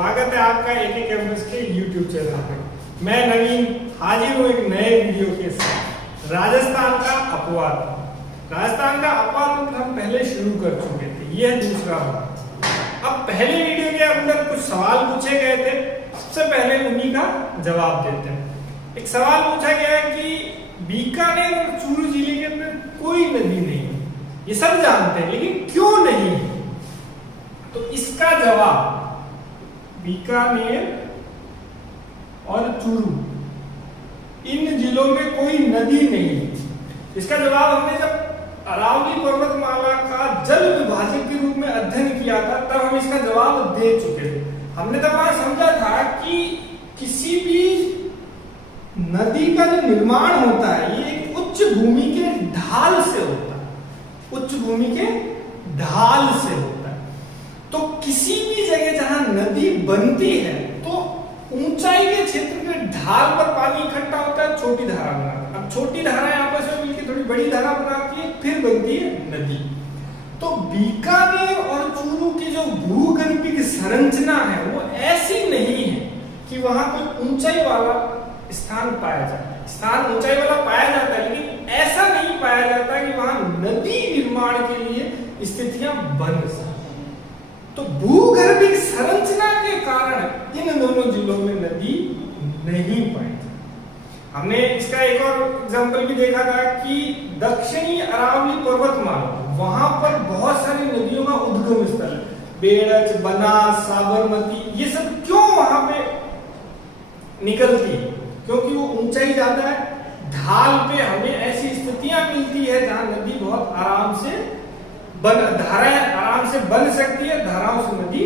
स्वागत है आपका AK कैंपस के YouTube चैनल पे। मैं नवीन हाजिर हूँ एक नए वीडियो के साथ। राजस्थान का अपवाद। राजस्थान का अपवाद हम पहले शुरू कर चुके थे, ये है दूसरा भाग। अब पहले वीडियो के अंदर कुछ सवाल पूछे गए थे, सबसे पहले उन्हीं का जवाब देते हैं। एक सवाल पूछा गया है कि बीकानेर और चूरू जिले के अंदर कोई नदी नहीं है, ये सब जानते हैं, लेकिन क्यों नहीं है? तो इसका जवाब बीकानेर और चूरू इन जिलों में कोई नदी नहीं है। इसका जवाब हमने जब अरावली पर्वतमाला का जल विभाजक के रूप में अध्ययन किया था, तब हम इसका जवाब दे चुके थे। हमने तब वहां समझा था कि किसी भी नदी का जो निर्माण होता है ये एक उच्च भूमि के ढाल से होता है, उच्च भूमि के ढाल से होता है। तो किसी भी जगह जहां नदी बनती है तो ऊंचाई के क्षेत्र के ढाल पर पानी इकट्ठा होता है, छोटी धारा बनाता है। अब छोटी धाराएं आपस में मिलकर थोड़ी बड़ी धारा बनाती है, फिर बनती है नदी। तो बीकानेर और चूरू की जो भूगर्भिक संरचना है वो ऐसी नहीं है कि वहां कोई ऊंचाई वाला स्थान पाया जाता है। स्थान ऊंचाई वाला पाया जाता है, लेकिन ऐसा नहीं पाया जाता कि वहां नदी निर्माण के लिए स्थितियां बन सके। तो भूगर्भिक संरचना के कारण इन दोनों जिलों में नदी नहीं पाई जाती। हमने इसका एक और एग्जांपल भी देखा था कि दक्षिणी अरावली पर्वतमाला, वहां पर बहुत सारी नदियों का उद्गम स्थल है। बेड़च, बनास, साबरमती, ये सब क्यों वहां पे निकलती है? क्योंकि वो ऊंचाई ज्यादा है, ढाल पे हमें ऐसी स्थितियां मिलती है जहां नदी बहुत आराम से धाराएं आराम से बन सकती है, धाराओं से नदी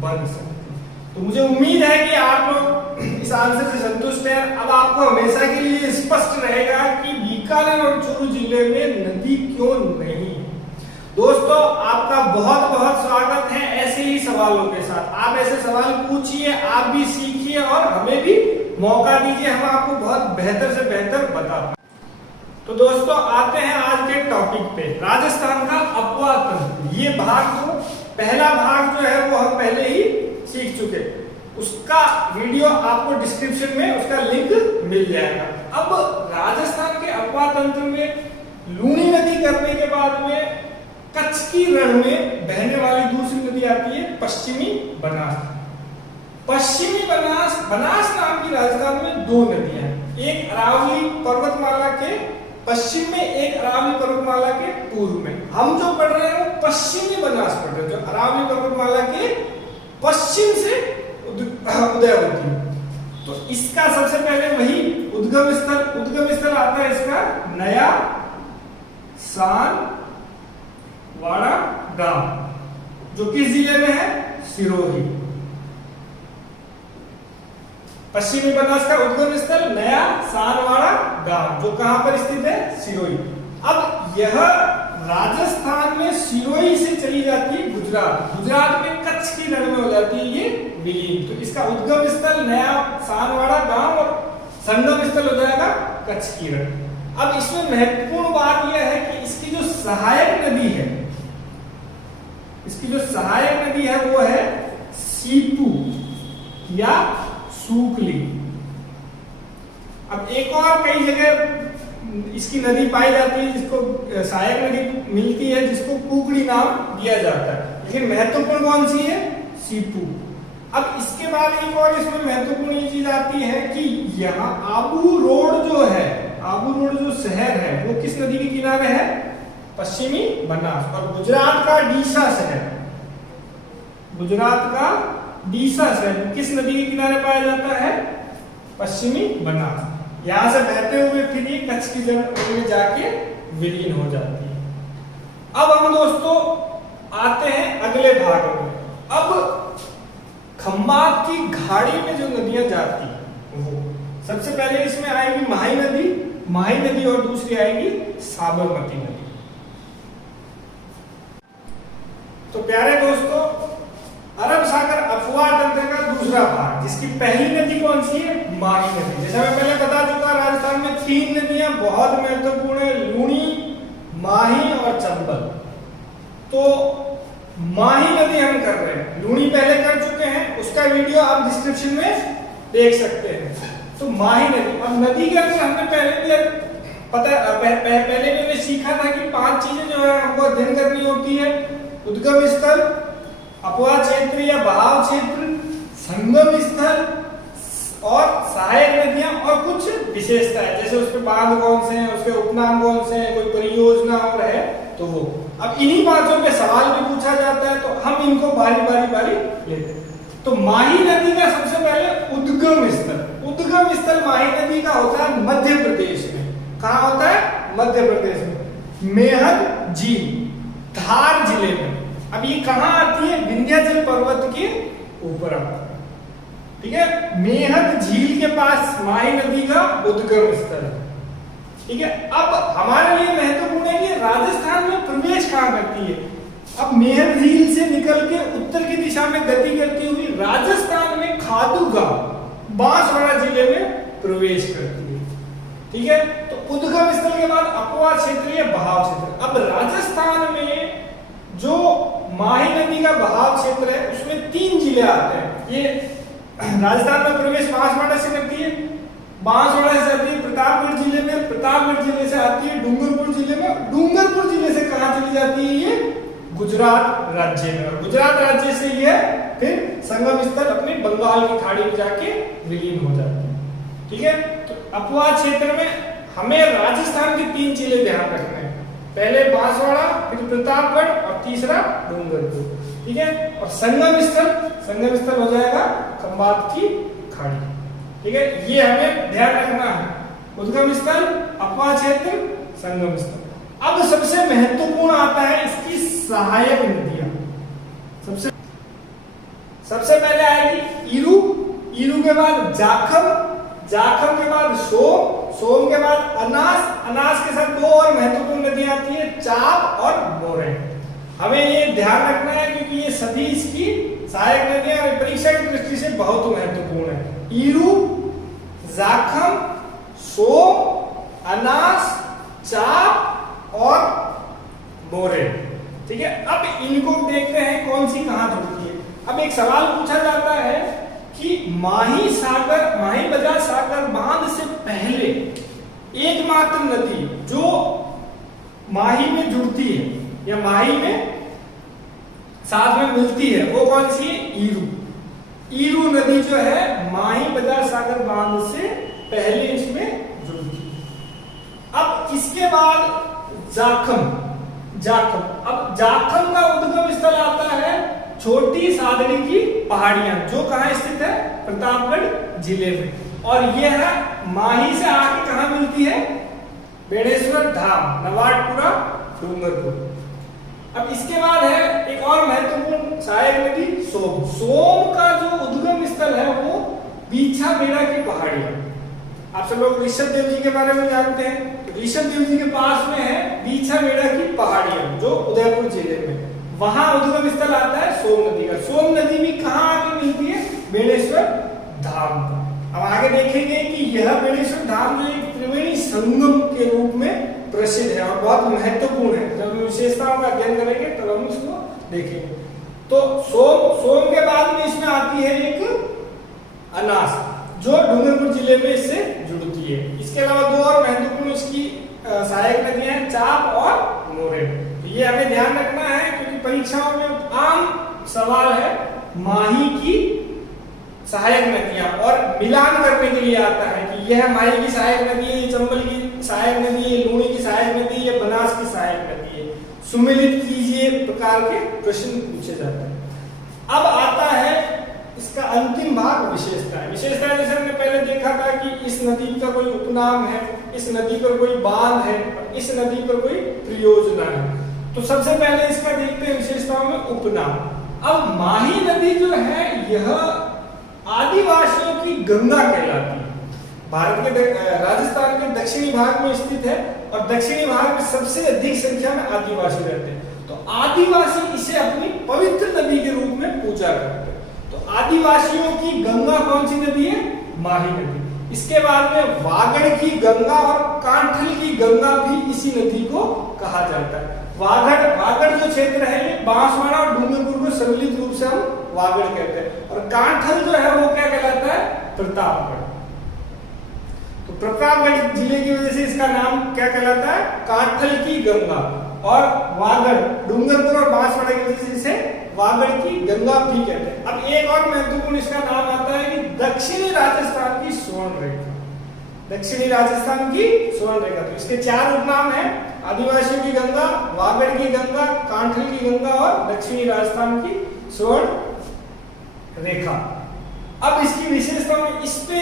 बन सकती है। तो मुझे उम्मीद है कि आप लोग इस आंसर से संतुष्ट हैं। अब आपको हमेशा के लिए स्पष्ट रहेगा कि बीकानेर और चूरू जिले में नदी क्यों नहीं है। दोस्तों, आपका बहुत बहुत स्वागत है ऐसे ही सवालों के साथ। आप ऐसे सवाल पूछिए, आप भी सीखिए और हमें भी मौका दीजिए, हम आपको बहुत बेहतर से बेहतर बता पाए। तो दोस्तों, आते हैं आज के टॉपिक पे, राजस्थान का अपवाद तंत्र। ये भाग जो पहला भाग जो है वो हम पहले ही सीख चुके, उसका वीडियो आपको डिस्क्रिप्शन में उसका लिंक मिल जाएगा। अब राजस्थान के अपवाद तंत्र में लूनी नदी करने के बाद में कच्छ की रण में बहने वाली दूसरी नदी आती है पश्चिमी बनास। पश्चिमी बनास, बनास नाम की राजस्थान में दो नदियां हैं, एक अरावली पर्वतमाला के पश्चिम में, एक अरावली पर्वतमाला के पूर्व में। हम जो पढ़ रहे हैं वो पश्चिमी बनास पढ़ रहे हैं, जो अरावली पर्वतमाला के पश्चिम से उदय होती है। तो इसका सबसे पहले वही उद्गम स्थल आता है इसका नया सानवाड़ा गांव, जो किस जिले में है? सिरोही। पश्चिमी बनास का उद्गम स्थल नया सानवाड़ा गांव, जो कहां पर स्थित है? सिरोही। अब यह राजस्थान में सिरोही से चली जाती है गुजरात, गुजरात में कच्छ की रण में हो जाती है ये विलीन। तो इसका उद्गम स्थल नया सानवाड़ा गांव और संगम स्थल हो जाएगा कच्छ की रण। अब इसमें महत्वपूर्ण बात यह है कि इसकी जो सहायक नदी है, इसकी जो सहायक नदी है वो है सीपू या सूकली। अब एक और कई जगह इसकी नदी पाई जाती है जिसको सहायक नदी मिलती है, जिसको कुकड़ी नाम दिया जाता है, लेकिन महत्वपूर्ण कौन सी है? सीपू। अब इसके बाद एक और इसमें महत्वपूर्ण ये चीज आती है कि यहाँ आबू रोड जो है, आबू रोड जो शहर है वो किस नदी के किनारे है? पश्चिमी बनास। और गुजरात का डीसा शहर, गुजरात का डीसा शहर किस नदी के किनारे पाया जाता है? पश्चिमी बनास। यहां से बहते हुए फिर ये कच्छ की रण में जाके विलीन हो जाती है। अब हम दोस्तों आते हैं अगले भाग में। अब खंबात की घाड़ी में जो नदियां जाती है वो सबसे पहले इसमें आएगी माही नदी और दूसरी आएगी साबरमती नदी। तो प्यारे दोस्तों, अरब सागर अपवाद तंत्र का दूसरा भाग, जिसकी पहली नदी कौन सी है? माही नदी। जैसा मैं पहले बता चुका, राजस्थान में तीन नदियां बहुत महत्वपूर्ण है, लूनी, माही और चंबल। तो माही नदी हम कर रहे हैं, लूनी पहले कर चुके हैं, उस उसका वीडियो आप डिस्क्रिप्शन में देख सकते हैं। तो माही नदी, अब नदी के अंदर हमने पहले भी हमने सीखा था कि 5 चीजें जो है हमको अध्ययन करनी होती है। उद्गम स्थल, अपवाह क्षेत्र या बहाव क्षेत्र, संगम स्थल और सहायक नदियां और कुछ विशेषताएं, जैसे उसके बांध कौन से हैं, उसके उपनाम कौन से हैं, कोई परियोजना और है तो वो। अब इन्हीं पांचों पे सवाल भी पूछा जाता है, तो हम इनको बारी लेते हैं। तो माही नदी का सबसे पहले उद्गम स्थल माही नदी का होता है मध्य प्रदेश में। कहाँ होता है? मध्य प्रदेश में, मेहद झील, धार जिले में। अब ये कहाँ आती है? विंध्याचल पर्वत के ऊपर आती है, ठीक है। मेहद झील के पास माही नदी का उद्गम स्थल है, ठीक है। अब हमारे लिए महत्वपूर्ण है कि राजस्थान में प्रवेश कहाँ करती है। अब मेहद झील से निकल के उत्तर की दिशा में गति करती हुई राजस्थान में खादू गांव, बांसवाड़ा जिले में प्रवेश करती है, ठीक है। तो उद्गम स्थल के बाद अपवाह क्षेत्र या बहाव क्षेत्र। अब राजस्थान में जो माही नदी का बहाव क्षेत्र है उसमें 3 जिले आते हैं। ये राजस्थान में प्रवेश बांसवाड़ा से करती है, बांसवाड़ा से आती है प्रतापगढ़ जिले में, प्रतापगढ़ जिले से आती है डूंगरपुर जिले में, डूंगरपुर जिले से कहां चली जाती है? ये गुजरात राज्य में, और गुजरात राज्य से ये फिर संगम स्थल अपने बंगाल की खाड़ी में जाके विलीन हो जाती है, ठीक है। तो अपवाह क्षेत्र में हमें राजस्थान के 3 जिले ध्यान रखने हैं, पहले बांसवाड़ा, फिर प्रतापगढ़ और तीसरा डूंगरपुर, ठीक है। और संगम स्थल हो जाएगा खंबात की खाड़ी, ठीक है। ये हमें ध्यान रखना है, उद्गम स्थल, अपवाह क्षेत्र, संगम स्थल। अब सबसे महत्वपूर्ण आता है इसकी सहायक नदियां। सबसे पहले आएगी ईरू के बाद जाखम के बाद सोम के बाद अनास के साथ 2 और महत्वपूर्ण नदियां आती है, चाप और मोरे। हमें ये ध्यान रखना है क्योंकि ये सभी इसकी सहायक नदियां और परीक्षा की दृष्टि से बहुत महत्वपूर्ण है। ईरू, जाखम, सोम, अनास, चाप और मोरे, ठीक है। अब इनको देखते हैं कौन सी कहां जुड़ती है। अब एक सवाल पूछा जाता है कि माही बजार सागर बांध से पहले एकमात्र नदी जो माही में जुड़ती है या माही में साथ में मिलती है वो कौन सी है? ईरू नदी जो है माही बजार सागर बांध से पहले इसमें जुड़ती है। अब इसके बाद जाखम। अब जाखम का उद्गम स्थल आता है छोटी सादड़ी की पहाड़ियां, जो कहां स्थित है? प्रतापगढ़ जिले में, और यह माही से आके कहां मिलती है? बेणेश्वर धाम, नवाडपुरा, डूंगरपुर। अब इसके बाद है एक और महत्वपूर्ण सहायक नदी सोम का जो उद्गम स्थल है वो बीछा बेड़ा की पहाड़ियां। आप सब लोग ऋषभ देव जी के बारे में जानते हैं, तो ऋषभ देव जी के पास में है बीछा बेड़ा की पहाड़ियां जो उदयपुर जिले में, वहां उद्गम स्थल आता है सोम नदी का। सोम नदी भी कहां आके मिलती है? बेणेश्वर धाम। अब आगे देखेंगे कि यह बेणेश्वर धाम जो एक त्रिवेणी संगम के रूप में प्रसिद्ध है और बहुत महत्वपूर्ण है। जब हम विशेषताओं का अध्ययन करेंगे तब हम इसको देखेंगे। तो सोम के बाद में इसमें आती है एक अनास जो डूंगरपुर जिले में इससे जुड़ती है। इसके अलावा 2 और महत्वपूर्ण इसकी सहायक नदियां हैं, चाप और मोरे। तो ये हमें ध्यान रखना है क्योंकि परीक्षाओं में आम सवाल है माही की सहायक नदियां, और मिलान करने के लिए आता है कि यह माही की सहायक नदी है, ये चंबल की सहायक नदी है, लूणी की सहायक नदी है, बनास की सहायक नदी है। सुमेलित कीजिए प्रकार के प्रश्न पूछे जाते हैं। अब आता है इसका अंतिम भाग विशेषताएं। विशेषताएं जैसे हमने पहले देखा था कि इस नदी का कोई उपनाम है, इस नदी पर कोई बांध है, और इस नदी पर कोई परियोजना है। तो सबसे पहले इसका देखते हैं विशेषताओं में उपनाम। अब माही नदी जो है यह आदिवासियों की गंगा कहलाती है। भारत के राजस्थान के दक्षिणी भाग में स्थित है और दक्षिणी भाग में सबसे अधिक संख्या में आदिवासी रहते हैं। तो आदिवासी इसे अपनी पवित्र नदी के रूप में पूजा करते हैं। तो आदिवासियों की गंगा कौन सी नदी है? माही नदी। इसके बाद में वागड़ की गंगा और कांठल की गंगा भी इसी नदी को कहा जाता है। वागड़ जो क्षेत्र है ये बांसवाड़ा और डूंगरपुर को सम्मिलित रूप से हम वागड़ कहते हैं, और कांठल जो है वो क्या कहलाता है, प्रतापगढ़। तो प्रतापगढ़ जिले की वजह से इसका नाम क्या कहलाता है, कांठल की गंगा, और वागड़ डूंगरपुर और बांसवाड़ा की वजह से इसे वागड़ की गंगा भी कहते हैं। अब एक और महत्वपूर्ण इसका नाम आता है कि दक्षिणी राजस्थान की स्वर्ण रेखा। दक्षिणी राजस्थान की स्वर्ण रेखा, तो इसके 4 उपनाम हैं, आदिवासियों की गंगा, वागड़ की गंगा, कांठल की गंगा और दक्षिणी राजस्थान की स्वर्ण रेखा। अब इसकी विशेषता में इस पे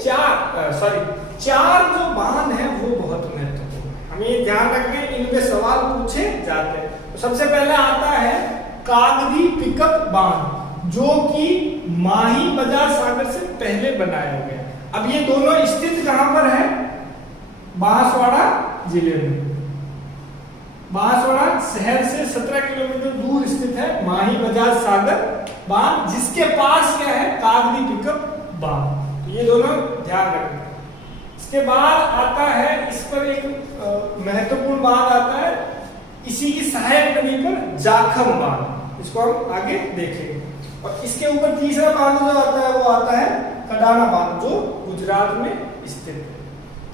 4 जो बांध हैं वो बहुत महत्वपूर्ण है, हमें ये ध्यान रखना, इनके सवाल पूछे जाते हैं। तो सबसे पहले आता है कागदी पिकअप बांध, जो कि माही बाजार सागर से पहले बनाया गया। अब ये दोनों स्थित कहां पर है, बांसवाड़ा जिले में। बांसवाड़ा शहर से 17 किलोमीटर दूर स्थित है माही बाजार सागर बांध, जिसके पास क्या है, कागदी पिकअप बांध। तो ये दोनों ध्यान रखना। इसके बाद आता है, इस पर एक महत्वपूर्ण बांध आता है, इसी की सहायक नदी पर जाखम बांध, इसको हम आगे देखेंगे। और इसके ऊपर तीसरा बांध जो आता है वो आता है कडाना बांध, जो गुजरात में स्थित है।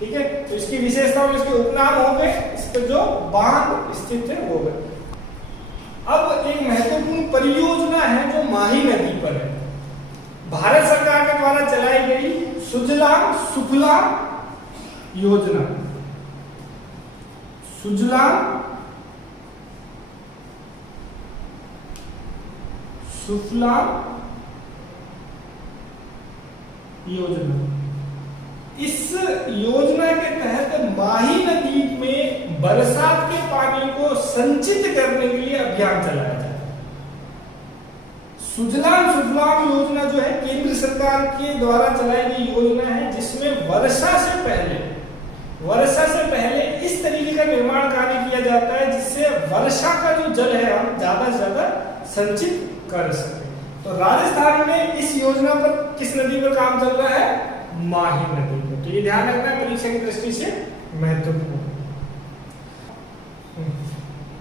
ठीक है, तो इसकी विशेषता में इसके उपनाम हो गए, इस पर जो बांध स्थित है वो गए। अब एक महत्वपूर्ण परियोजना है जो माही नदी पर है, भारत सरकार के द्वारा चलाई गई सुजलाम सुफलाम योजना। सुजलाम सुफलाम योजना, इस योजना के तहत माही नदी में बरसात के पानी को संचित करने के लिए अभियान चलाया जाता है। सुजलाम सुफलाम योजना जो है केंद्र सरकार के द्वारा चलाई गई योजना है, जिसमें वर्षा से पहले इस तरीके का निर्माण कार्य किया जाता है जिससे वर्षा का जो जल है हम ज्यादा से ज्यादा संचित कर सके। तो राजस्थान में इस योजना पर किस नदी पर काम चल रहा है, माही नदी पर। तो ये ध्यान रखना है, परीक्षा की दृष्टि से महत्वपूर्ण।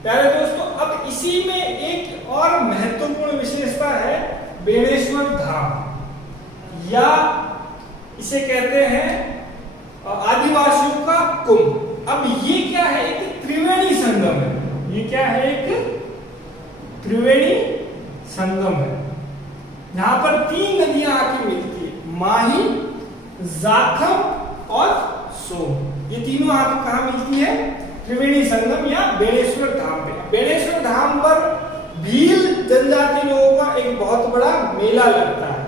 प्यारे दोस्तों, अब इसी में एक और महत्वपूर्ण विशेषता है बेणेश्वर धाम, या इसे कहते हैं आदिवासियों का कुंभ। अब ये क्या है, एक त्रिवेणी संगम है। ये क्या है, एक त्रिवेणी संगम है, जहां पर 3 नदियां आके मिलती है, माही, जाखम और सोन। ये तीनों आके कहां मिलती है, त्रिवेणी संगम या बेणेश्वर धाम पे। बेणेश्वर धाम पर भील जनजाति लोगों का एक बहुत बड़ा मेला लगता है,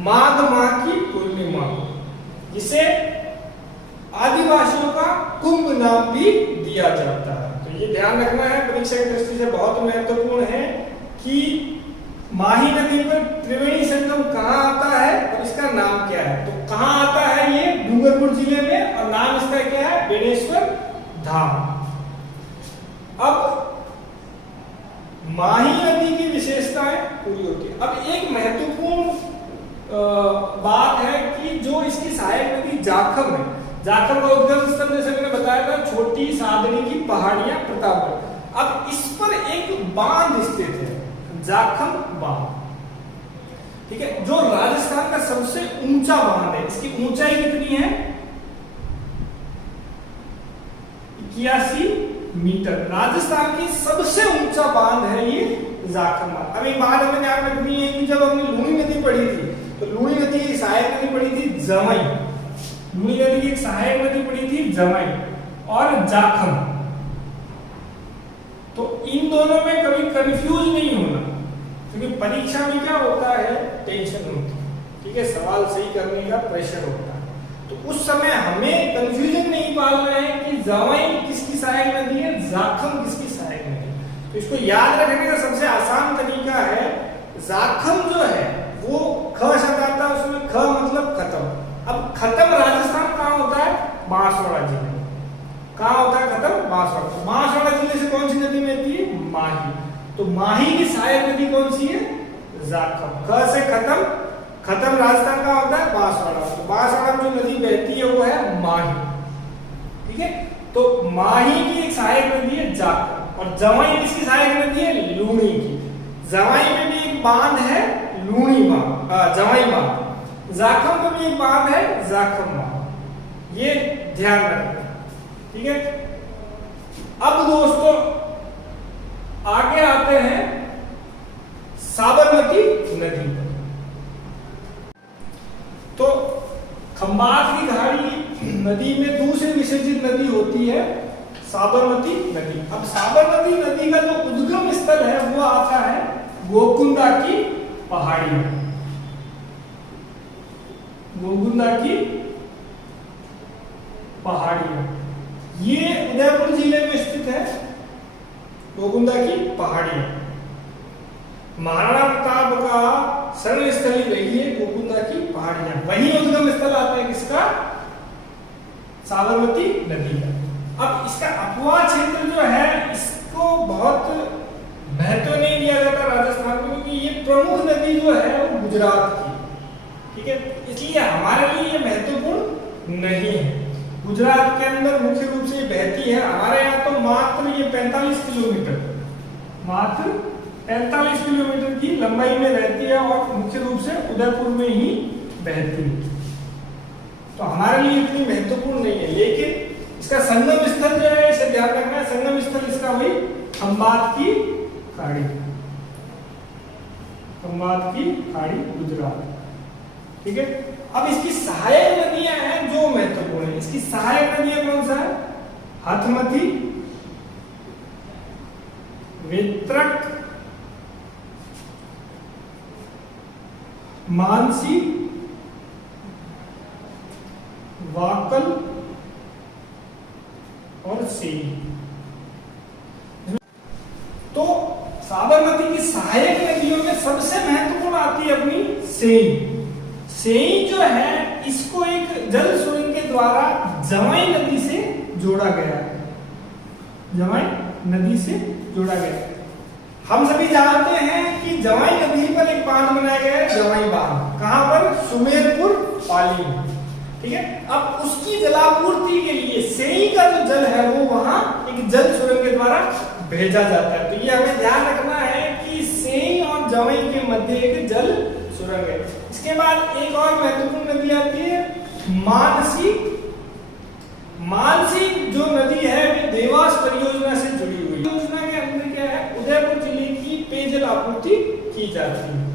माघ माह की पूर्णिमा को, जिसे आदिवासियों का कुंभ नाम भी दिया जाता है। तो ये ध्यान रखना है, परीक्षा की दृष्टि से बहुत महत्वपूर्ण है कि माही नदी पर त्रिवेणी संगम कहाँ आता है और इसका नाम क्या है। तो कहाँ आता है, ये डूंगरपुर जिले में, और नाम इसका क्या है, बेणेश्वर धाम। अब माही नदी की विशेषताएं पूरी होती है। अब एक महत्वपूर्ण बात है कि जो इसकी सहायक नदी जाखम है, जाखम का उद्गम स्थल जैसे मैंने बताया था छोटी सादड़ी की पहाड़ियां प्रतापगढ़। अब इस पर एक बांध स्थित है, जाखम बांध। ठीक है, जो राजस्थान का सबसे ऊंचा बांध है। इसकी ऊंचाई कितनी है, 81 मीटर। राजस्थान की सबसे ऊंचा बांध है ये जाखम बांध। अब एक बात हमें ध्यान रखनी है कि जब हमने लूणी नदी पढ़ी थी, तो लूणी नदी की सहायक नदी पढ़ी थी जमई, लूणी नदी की एक सहायक नदी पढ़ी थी जमई और जाखम। तो इन दोनों में कभी कंफ्यूज नहीं होना, क्योंकि परीक्षा में क्या होता है, टेंशन होती है। ठीक है, सवाल सही करने का प्रेशर होता है, तो उस समय हमें कंफ्यूजन नहीं पालना है कि जमई किसकी सहायक नदी है, जाखम किसकी सहायक नदी है। तो इसको याद रखने का सबसे आसान तरीका है, जाखम जो है वो ख शब्द आता है, उसमें ख मतलब खत्म। अब खत्म राजस्थान कहाँ होता है, बांसवाड़ा जिले में। कहाँ होता है खत्म, बांसवाड़ा। बांसवाड़ा जिले से कौन सी नदी मिलती है, माही। तो माही की सहायक नदी कौन सी है, जाखम। ख से खत्म, खत्म राजस्थान का होता है बांसवाड़ा। तो बांसवाड़ा में जो नदी बहती है वो है माही, ठीक है। तो माही की एक सहायक नदी है जाखम, और जवाई किसकी सहायक नदी है? लूणी की। जवाई में भी एक बांध है लूणी बांध, जवाई बांध। जाखम में भी एक बांध है जाखम बांध, ये ध्यान रखना, ठीक है। अब दोस्तों आगे आते हैं साबरमती नदी पर। तो खंबात की खाड़ी नदी में दूसरी विसर्जित नदी होती है साबरमती नदी। अब साबरमती नदी का जो उद्गम स्थल है वो आता है गोकुंदा की पहाड़ी में। गोकुंदा की पहाड़ी में, ये उदयपुर जिले में स्थित है। गोकुंदा की पहाड़ी में महाराणा प्रताप का शरण स्थली रही है गोकुंदा की पहाड़ियां। वही उद्गम स्थल आता है किसका? साबरमती नदी का। अब इसका अपवा क्षेत्र जो है इसको बहुत महत्व नहीं दिया जाता राजस्थान में, क्योंकि ये प्रमुख नदी जो है वो गुजरात की, ठीक है, इसलिए हमारे लिए ये महत्वपूर्ण नहीं है। गुजरात के अंदर मुख्य रूप से बहती है। हमारे यहाँ तो मात्र ये 45 किलोमीटर, मात्र 45 किलोमीटर की लंबाई में रहती है और मुख्य रूप से उदयपुर में ही बहती है, तो हमारे लिए इतनी महत्वपूर्ण नहीं है। लेकिन इसका संगम स्थल जो है इसे ध्यान रखना है। संगम स्थल इसका वही खंबात की खाड़ी, खंबात की खाड़ी गुजरात, ठीक है। अब इसकी सहायक नदियां हैं जो महत्वपूर्ण है। इसकी सहायक नदियां कौन सा है? हथमती, वेत्रक, मानसी, वाकल और सेई। तो साबरमती की सहायक नदियों में सबसे महत्वपूर्ण आती है अपनी सेई। सेई जो है इसको एक जल सुरंग के द्वारा जवाई नदी से जोड़ा गया है, जवाई नदी से जोड़ा गया है। हम सभी जानते हैं कि जवाई नदी पर एक बांध बनाया गया है, जवाई बांध। कहां पर? सुमेरपुर पाली में, ठीक है। अब उसकी जलापूर्ति के लिए सेई का जो जल है वो वहां एक जल सुरंग के द्वारा भेजा जाता है। तो ये हमें ध्यान रखना है कि सेई और जवाई के मध्य एक जल सुरंग है। इसके बाद एक और महत्वपूर्ण नदी आती है मानसी। मानसी जो नदी है वो देवास परियोजना से जुड़ी हुई है। योजना के अंदर क्या है? उदयपुर जिले की पेयजल आपूर्ति की जाती है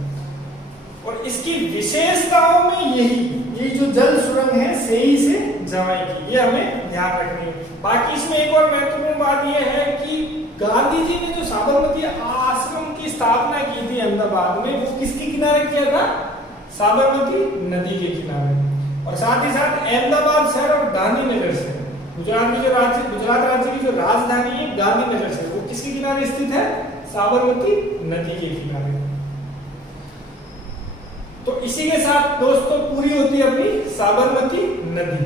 और इसकी विशेषताओं में यही जो जल सुरंग है सेई से जवाई की, ये हमें ध्यान रखनी है। बाकी इसमें एक और महत्वपूर्ण बात यह है कि गांधी जी ने जो साबरमती आश्रम की स्थापना की थी अहमदाबाद में, वो किसके किनारे किया था? साबरमती नदी के किनारे। और साथ ही साथ अहमदाबाद शहर और गांधीनगर शहर, गुजरात राज्य की जो राजधानी है गांधीनगर शहर, वो किसके किनारे स्थित है? साबरमती नदी के किनारे। तो इसी के साथ दोस्तों पूरी होती है अपनी साबरमती नदी।